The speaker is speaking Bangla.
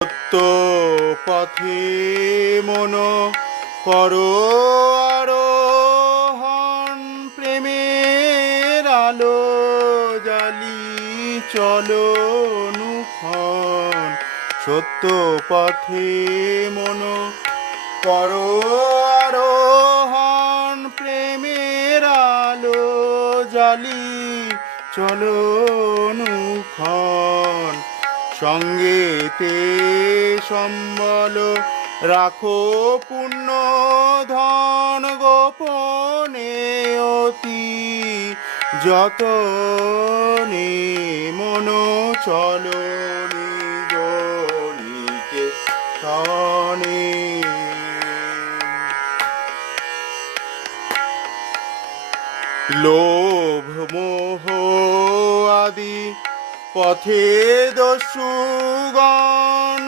সত্য পথে মন করো আরোহণ, প্রেমের আলো জালি চলো অনুক্ষণ। সত্য পথে মন করো আরোহণ, প্রেমের আলো জালি চলো অনুক্ষণ। সঙ্গেতে সম্বল রাখো পুণ্য ধন, গোপনে অতি যতনে মন চলো নিজ নিকেতনে। লোভ মোহ আদি পথে দস্যুগণ